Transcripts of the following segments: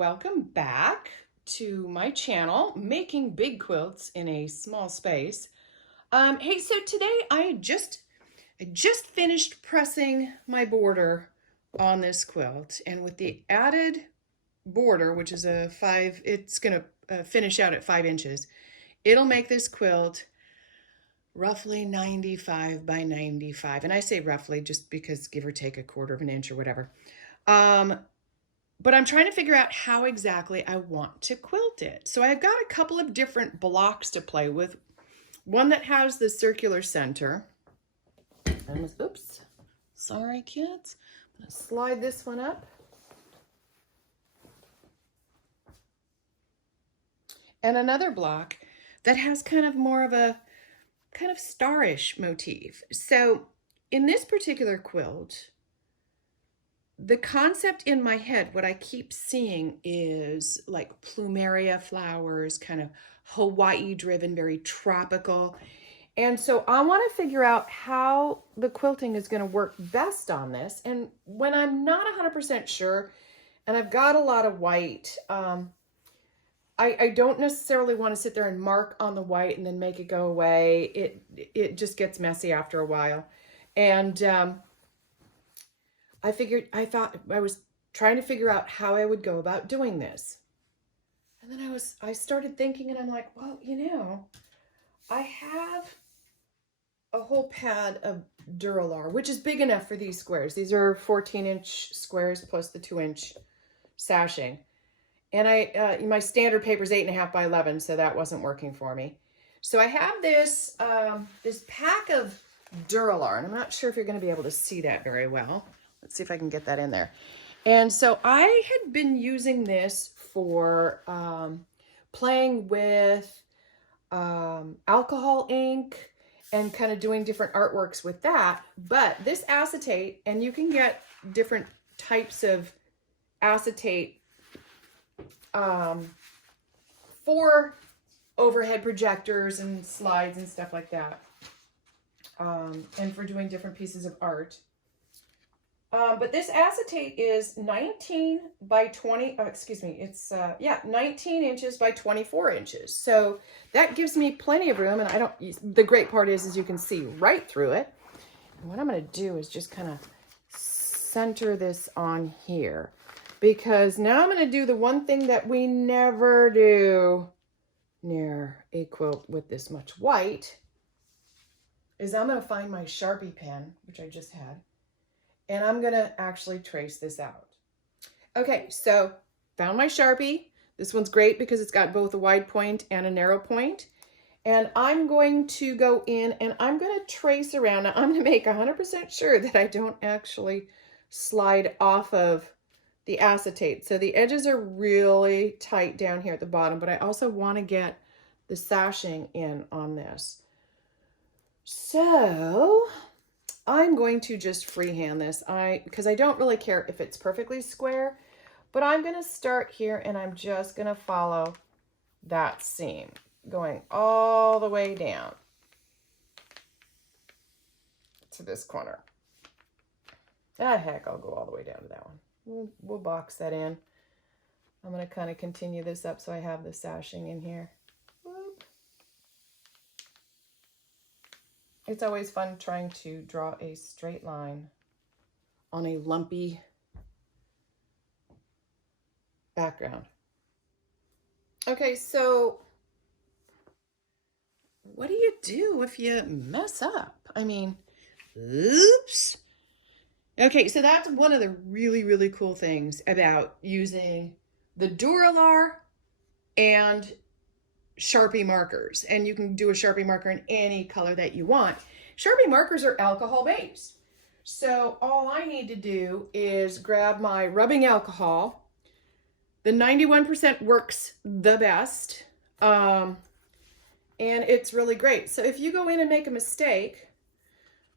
welcome back to my channel, Making Big Quilts in a Small Space. Hey, so today I just finished pressing my border on this quilt, and with the added border, which is a 5, it's gonna finish out at 5 inches. It'll make this quilt roughly 95 by 95, and I say roughly just because give or take a quarter of an inch or whatever. But I'm trying to figure out how exactly I want to quilt it. So I've got a couple of different blocks to play with. One that has the circular center. Oops, sorry kids. I'm gonna slide this one up. And another block that has kind of more of a kind of starish motif. So in this particular quilt, the concept in my head, what I keep seeing is like plumeria flowers, kind of Hawaii driven, very tropical. And so I want to figure out how the quilting is going to work best on this. And when I'm not 100% sure, and I've got a lot of white, I don't necessarily want to sit there and mark on the white and then make it go away. It just gets messy after a while. And I thought I was trying to figure out how I would go about doing this. And then I started thinking, and I'm like, well, I have a whole pad of Duralar, which is big enough for these squares. These are 14-inch squares plus the 2-inch sashing. And my standard paper is 8.5 by 11, so that wasn't working for me. So I have this, this pack of Duralar, and I'm not sure if you're going to be able to see that very well. Let's see if I can get that in there. And so I had been using this for playing with alcohol ink and kind of doing different artworks with that. But this acetate, and you can get different types of acetate for overhead projectors and slides and stuff like that, and for doing different pieces of art. But this acetate is 19 by 20, it's, 19 inches by 24 inches. So that gives me plenty of room, and the great part is you can see right through it. And what I'm going to do is just kind of center this on here, because now I'm going to do the one thing that we never do near a quilt with this much white, is I'm going to find my Sharpie pen, which I just had. And I'm going to actually trace this out. Okay, so found my Sharpie. This one's great because it's got both a wide point and a narrow point. And I'm going to go in and I'm going to trace around. Now, I'm going to make 100% sure that I don't actually slide off of the acetate. So the edges are really tight down here at the bottom, but I also want to get the sashing in on this. So I'm going to just freehand this, because I don't really care if it's perfectly square, but I'm going to start here and I'm just going to follow that seam going all the way down to this corner. Ah, heck, I'll go all the way down to that one. We'll box that in. I'm going to kind of continue this up so I have the sashing in here. Whoop. It's always fun trying to draw a straight line on a lumpy background. Okay, so what do you do if you mess up? I mean, oops. Okay, so that's one of the really, really cool things about using the Duralar and Sharpie markers. And you can do a Sharpie marker in any color that you want. Sharpie markers are alcohol based. So all I need to do is grab my rubbing alcohol. The 91% works the best. And it's really great. So if you go in and make a mistake,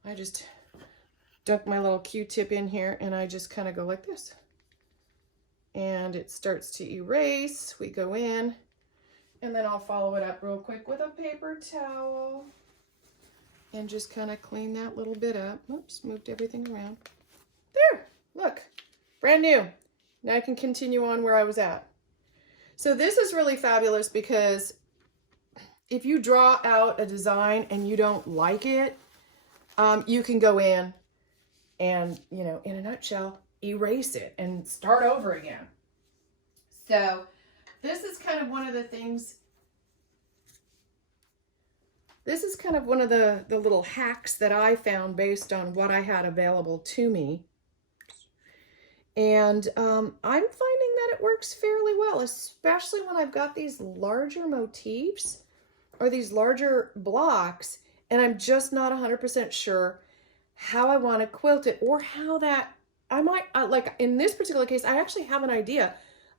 I just dunk my little Q-tip in here and I just kind of go like this. And it starts to erase. We go in. And then I'll follow it up real quick with a paper towel and just kind of clean that little bit up. Oops, moved everything around. There, look, brand new. Now I can continue on where I was at. So this is really fabulous because if you draw out a design and you don't like it, you can go in and, you know, in a nutshell, erase it and start over again. So this is kind of one of the things, this is kind of one of the little hacks that I found based on what I had available to me. And I'm finding that it works fairly well, especially when I've got these larger motifs or these larger blocks and I'm just not 100% sure how I want to quilt it, or how that I might, like in this particular case, I actually have an idea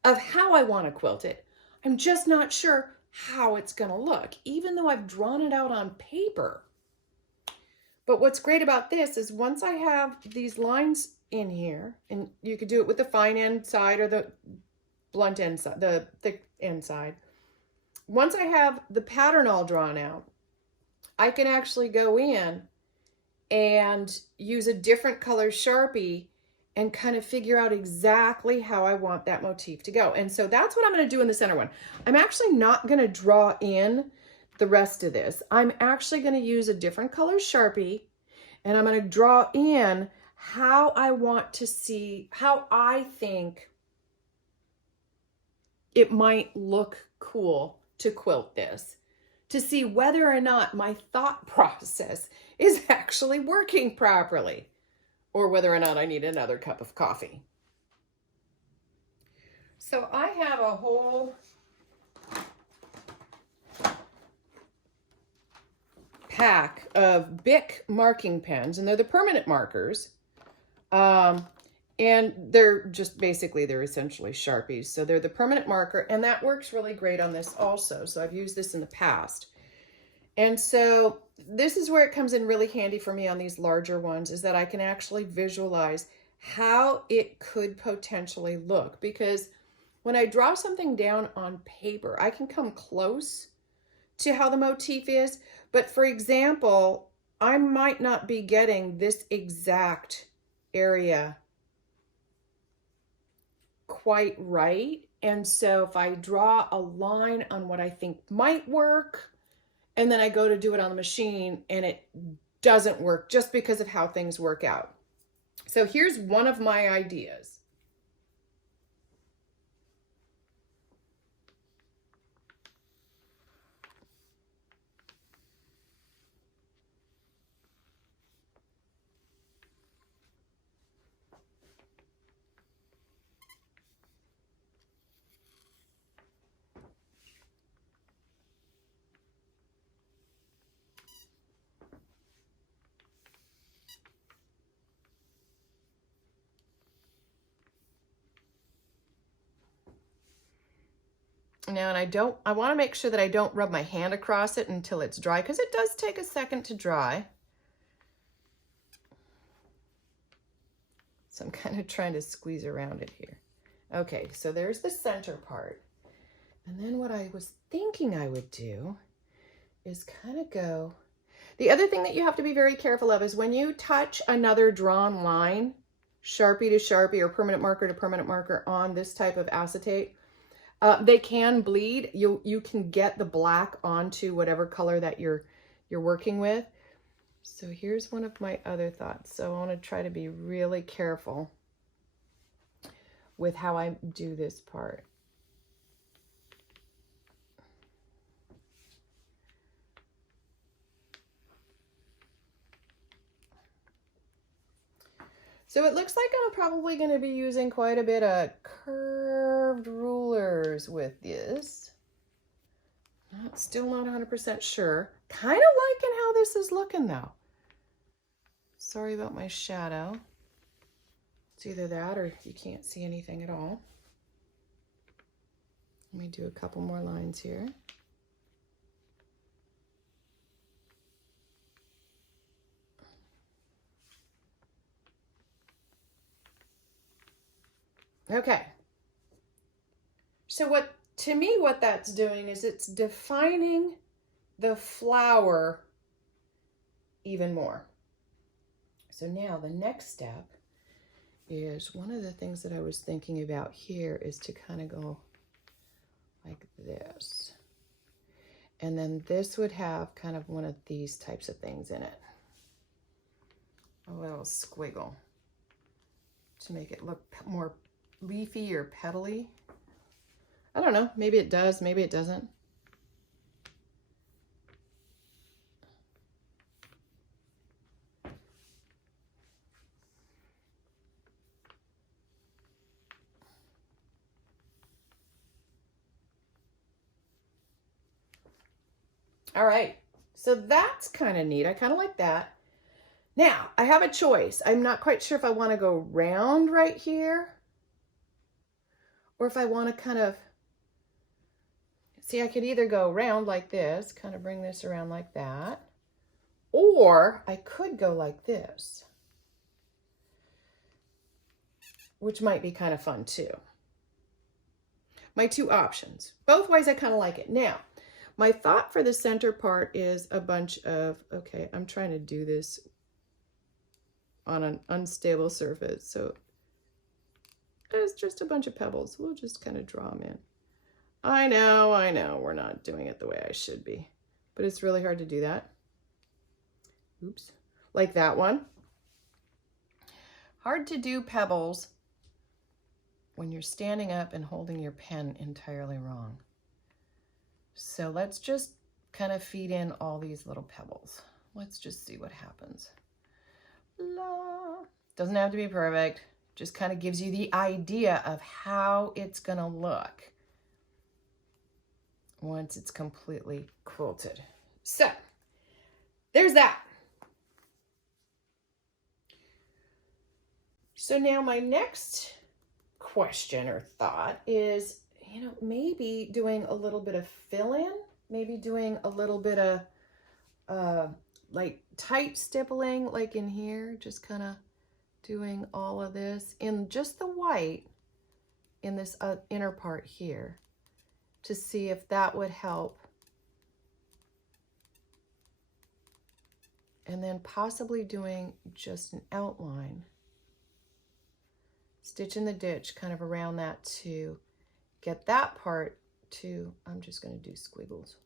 of how I want to quilt it. I'm just not sure how it's going to look, even though I've drawn it out on paper. But what's great about this is once I have these lines in here, and you could do it with the fine end side or the blunt end side, the thick end side. Once I have the pattern all drawn out, I can actually go in and use a different color Sharpie and kind of figure out exactly how I want that motif to go. And so that's what I'm going to do in the center one. I'm actually not going to draw in the rest of this. I'm actually going to use a different color Sharpie, and I'm going to draw in how I want to see, how I think it might look cool to quilt this, to see whether or not my thought process is actually working properly, or whether or not I need another cup of coffee. So I have a whole pack of Bic marking pens, and they're the permanent markers. And they're just basically, they're essentially Sharpies. So they're the permanent marker, and that works really great on this also. So I've used this in the past. And so this is where it comes in really handy for me on these larger ones, is that I can actually visualize how it could potentially look. Because when I draw something down on paper, I can come close to how the motif is. But for example, I might not be getting this exact area quite right. And so if I draw a line on what I think might work, and then I go to do it on the machine and it doesn't work just because of how things work out. So here's one of my ideas. Now, and I want to make sure that I don't rub my hand across it until it's dry, because it does take a second to dry. So I'm kind of trying to squeeze around it here. Okay, so there's the center part. And then what I was thinking I would do is kind of go. The other thing that you have to be very careful of is when you touch another drawn line, Sharpie to Sharpie or permanent marker to permanent marker on this type of acetate, they can bleed. You can get the black onto whatever color that you're working with. So here's one of my other thoughts. So I want to try to be really careful with how I do this part. So it looks like I'm probably going to be using quite a bit of curved rulers with this. Still not 100% sure. Kind of liking how this is looking though. Sorry about my shadow. It's either that or you can't see anything at all. Let me do a couple more lines here. Okay. So to me, what that's doing is it's defining the flower even more. So now the next step is, one of the things that I was thinking about here is to kind of go And then this would have kind of one of these types of things in it. A little squiggle to make it look more leafy or petally. I don't know, maybe it does, maybe it doesn't. All right, so that's kind of neat. I kind of like that. Now, I have a choice. I'm not quite sure if I want to go round right here or if I want to kind of, see, I could either go round like this, kind of bring this around like that, or I could go like this, which might be kind of fun too. My two options. Both ways I kind of like it. Now, my thought for the center part is a bunch of, okay, I'm trying to do this on an unstable surface, so it's just a bunch of pebbles. We'll just kind of draw them in. I know, we're not doing it the way I should be, but it's really hard to do that. Oops, like that one. Hard to do pebbles when you're standing up and holding your pen entirely wrong. So let's just kind of feed in all these little pebbles. Let's just see what happens. La. Doesn't have to be perfect. Just kind of gives you the idea of how it's gonna look once it's completely quilted. So there's that. So now my next question or thought is, you know, maybe doing a little bit of fill-in, maybe doing a little bit of like tight stippling, like in here, just kind of doing all of this in just the white in this inner part here to see if that would help. And then possibly doing just an outline. Stitch in the ditch kind of around that to get that part to, I'm just going to do squiggles.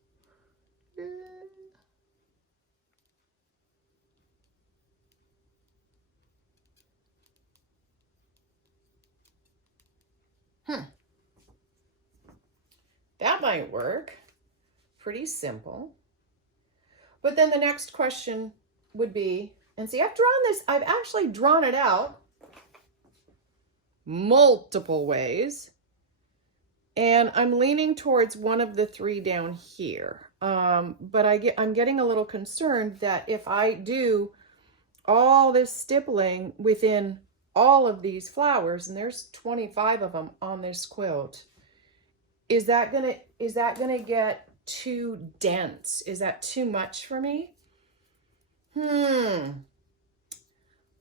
That might work. Pretty simple. But then the next question would be, and see, I've drawn this, I've actually drawn it out multiple ways. And I'm leaning towards one of the three down here. But I'm getting a little concerned that if I do all this stippling within all of these flowers, and there's 25 of them on this quilt, is that gonna get too dense? Is that too much for me?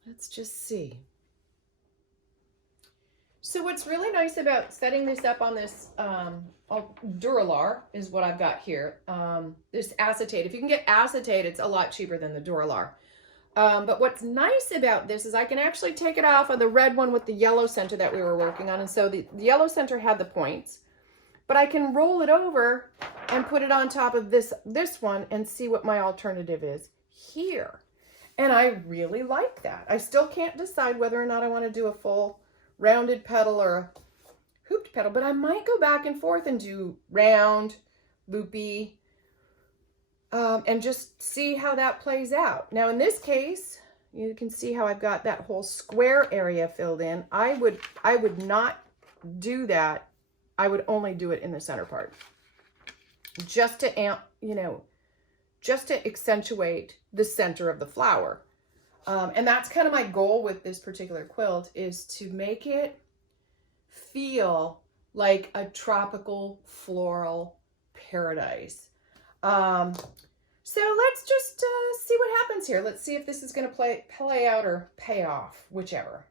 Let's just see. So what's really nice about setting this up on this Duralar is what I've got here. This acetate. If you can get acetate, it's a lot cheaper than the Duralar. But what's nice about this is I can actually take it off of the red one with the yellow center that we were working on. And so the yellow center had the points. But I can roll it over and put it on top of this one and see what my alternative is here. And I really like that. I still can't decide whether or not I want to do a full rounded petal or a hooped petal, but I might go back and forth and do round, loopy, and just see how that plays out. Now in this case, you can see how I've got that whole square area filled in. I would not do that. I would only do it in the center part, just to just to accentuate the center of the flower. And that's kind of my goal with this particular quilt, is to make it feel like a tropical floral paradise. So let's just see what happens here. Let's see if this is going to play out or pay off, whichever.